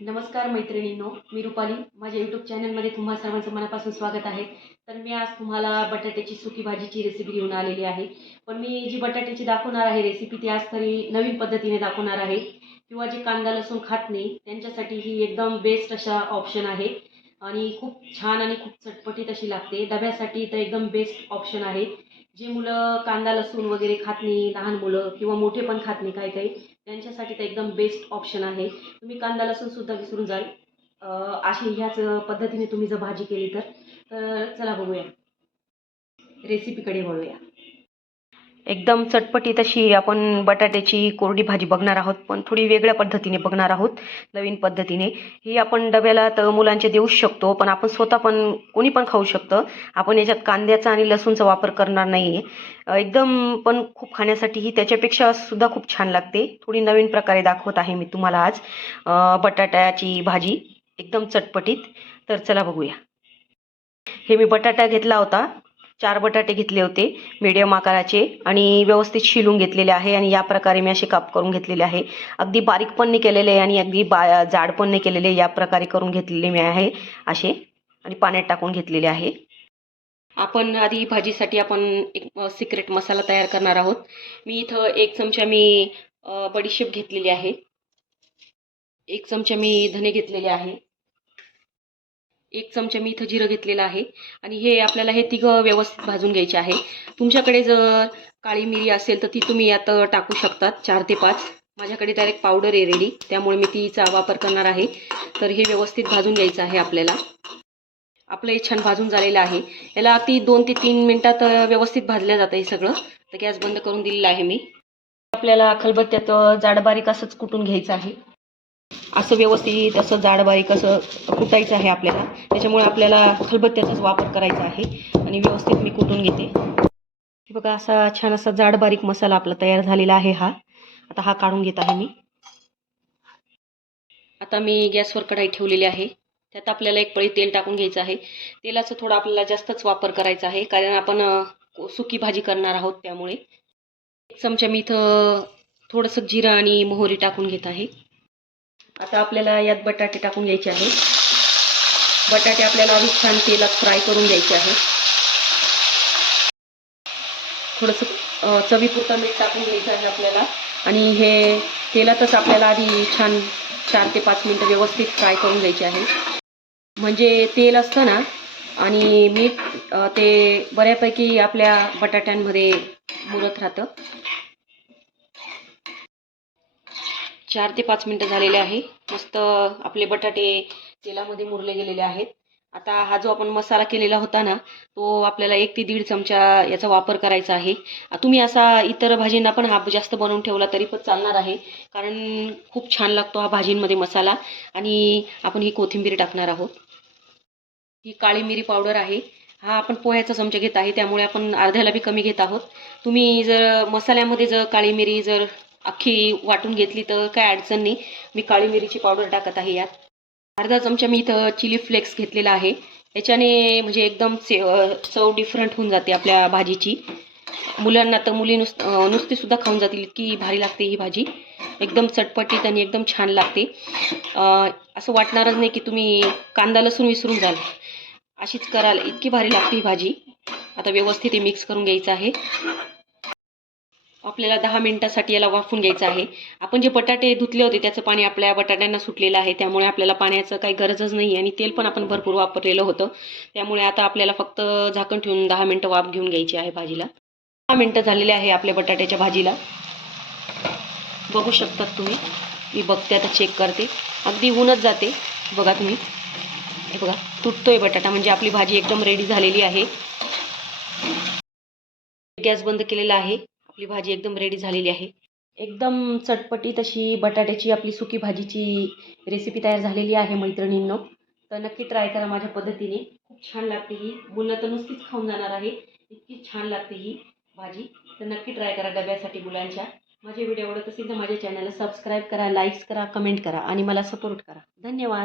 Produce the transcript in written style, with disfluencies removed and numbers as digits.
नमस्कार मैत्रिणींनो, मी रुपाली. माझ्या यूट्यूब चॅनलमध्ये तुम्हा सर्वांचं मनापासून स्वागत आहे. तर मी आज तुम्हाला बटाट्याची सुकी भाजीची रेसिपी घेऊन आलेली आहे. पण मी जी बटाट्याची दाखवणार आहे रेसिपी ती आज तरी नवीन पद्धतीने दाखवणार आहे, किंवा जे कांदा लसूण खात नाही त्यांच्यासाठी ही एकदम बेस्ट अशा ऑप्शन आहे आणि खूप छान आणि खूप चटपटीत अशी लागते. डब्यासाठी तर एकदम बेस्ट ऑप्शन आहे. जे मुलं कांदा लसूण वगैरे खात नाही, लहान मुलं किंवा मोठे पण खात नाही काही काही, त्यांच्यासाठी तर एकदम बेस्ट ऑप्शन आहे. तुम्ही कांदा लसूण सुद्धा विसरून जाल अशी ह्याच पद्धतीने तुम्ही जर भाजी केली तर चला बघूया, रेसिपीकडे वळूया. एकदम चटपटीत अशी आपण बटाट्याची कोरडी भाजी बघणार आहोत, पण थोडी वेगळ्या पद्धतीने बघणार आहोत, नवीन पद्धतीने. ही आपण डब्याला तर मुलांचे देऊ शकतो, पण आपण स्वतः पण कोणी पण खाऊ शकतं. आपण याच्यात कांद्याचा आणि लसूणचा वापर करणार नाही आहे. एकदम पण खूप खाण्यासाठी ही त्याच्यापेक्षा सुद्धा खूप छान लागते. थोडी नवीन प्रकारे दाखवत आहे मी तुम्हाला आज बटाट्याची भाजी एकदम चटपटीत. तर चला बघूया. हे मी बटाटा घेतला होता, 4 बटाटे घेतले होते मीडियम आकाराचे आणि व्यवस्थित शिलून घेतलेले आहे आणि या प्रकारे मी असे काप करून घेतलेले आहे. अगदी बारीक पण नाही केलेले आणि अगदी जाड पण नाही केलेले, या प्रकारे करून घेतलेले मी आहे असे, आणि पाण्यात टाकून घेतलेले आहे. आपण आधी भाजीसाठी आपण एक सिक्रेट मसाला तयार करणार आहोत. मी इथं 1 चमचा मी बडीशेप घेतलेली आहे, 1 चमचा मी धने घेतलेले आहे, 1 चमचा मी इथं जिरं घेतलेलं आहे आणि हे आपल्याला हे तिघं व्यवस्थित भाजून घ्यायचे आहे. तुमच्याकडे जर काळी मिरी असेल तर ती तुम्ही यात टाकू शकतात, 4 ते 5. माझ्याकडे डायरेक्ट पावडर आहे रेडी, त्यामुळे मी तिचा वापर करणार आहे. तर हे व्यवस्थित भाजून घ्यायचं आहे आपल्याला. आपलं हे छान भाजून झालेलं आहे. याला अगदी 2 ते 3 मिनिटात व्यवस्थित भाजलं जातं हे सगळं. तर गॅस बंद करून दिलेला आहे मी. आपल्याला खलबत्त्यात जाड बारीक असंच कुटून घ्यायचं आहे. असं व्यवस्थित असं जाड बारीक असं कुटायचं आहे आपल्याला. त्याच्यामुळे आपल्याला खलबत्त्याचाच वापर करायचा आहे आणि व्यवस्थित मी कुटून घेते. हे बघा, असा छान असा जाड बारीक मसाला आपला तयार झालेला आहे हा. आता हा काढून घेत आहे मी. आता मी गॅसवर कढाई ठेवलेली आहे. त्यात आपल्याला 1 पळी तेल टाकून घ्यायचं आहे. तेलाचा थोडा आपल्याला जास्तच वापर करायचा आहे, कारण आपण सुकी भाजी करणार आहोत त्यामुळे. 1 चमचा मी इथं थोडंसं जिरं आणि मोहरी टाकून घेत आहे. आता आपल्याला यात बटाटे टाकून घ्यायचे आहे. बटाटे आपल्याला आधी छान तेलात फ्राय करून घ्यायचे आहे. थोडंसं चवीपुरतं मीठ टाकून घ्यायचं आहे आपल्याला आणि हे तेलातच आपल्याला आधी छान 4 ते 5 मिनटं व्यवस्थित फ्राय करून घ्यायचे आहे. म्हणजे तेल असतं ना आणि मीठ ते बऱ्यापैकी आपल्या बटाट्यांमध्ये मुरत राहतं. 4 ते 5 मिनटं झालेले आहे. मस्त आपले बटाटे तेलामध्ये मुरले गेलेले आहेत. आता हा जो आपण मसाला केलेला होता ना, तो आपल्याला 1 ते 1.5 चमचा याचा वापर करायचा आहे. तुम्ही असा इतर भाजींना पण हा जास्त बनवून ठेवला तरी पण चालणार आहे, कारण खूप छान लागतो हा भाजींमध्ये मसाला. आणि आपण ही कोथिंबीर टाकणार आहोत. ही काळी मिरी पावडर आहे. हा आपण पोह्याचा चमचा घेत आहे, त्यामुळे आपण अर्ध्याला बी कमी घेत आहोत. तुम्ही जर मसाल्यामध्ये जर काळी मिरी जर अख्खी वाटून घेतली तर काय अडचण नाही. मी काळी मिरीची पावडर टाकत आहे यात. अर्धा चमचा मी इथं चिली फ्लेक्स घेतलेला आहे. याच्याने म्हणजे एकदम चव डिफरंट होऊन जाते आपल्या भाजीची. मुलांना तर मुली नुसती सुद्धा खाऊन जातील, इतकी भारी लागते ही भाजी. एकदम चटपटीत आणि एकदम छान लागते. असं वाटणारच नाही की तुम्ही कांदा लसूण विसरून जाल, अशीच कराल, इतकी भारी लागते ही भाजी. आता व्यवस्थित हे मिक्स करून घ्यायचं आहे. आपल्याला 10 मिनिटासाठी याला वाफवून घ्यायचं आहे. आपण जे बटाटे धुतले होते त्याचं पाणी आपल्या बटाट्यांना सुटलेलं आहे, त्यामुळे आपल्याला पाण्याचं काही गरजच नाही आणि तेल पण आपण भरपूर वापरलेलं होतं. त्यामुळे आता आपल्याला फक्त झाकण ठेवून 10 मिनिटं वाफ घेऊन घ्यायची आहे भाजीला. 10 मिनिटं झालेले आहे आपल्या बटाट्याच्या भाजीला. बघू शकतात तुम्ही. मी बघते, आता चेक करते. अगदी होऊनच जाते. बघा तुम्ही, हे बघा तुटतोय बटाटा, म्हणजे आपली भाजी एकदम रेडी झालेली आहे. गॅस बंद केलेला आहे. आपली भाजी एकदम रेडी झालेली आहे. एकदम चटपटीत अशी बटाट्याची आपली सुकी भाजीची रेसिपी तयार झालेली आहे मैत्रिणींनो. तर नक्की ट्राय करा माझ्या पद्धतीने. खूप छान लागते ही. मुलं तर नुसतीच खाऊन जाणार आहे, इतकी छान लागते ही भाजी. तर नक्की ट्राय करा डब्यासाठी मुलांच्या. माझे व्हिडिओ आवडत असेल तर माझ्या चॅनलला सबस्क्राईब करा, लाईक्स करा, कमेंट करा आणि मला सपोर्ट करा. धन्यवाद.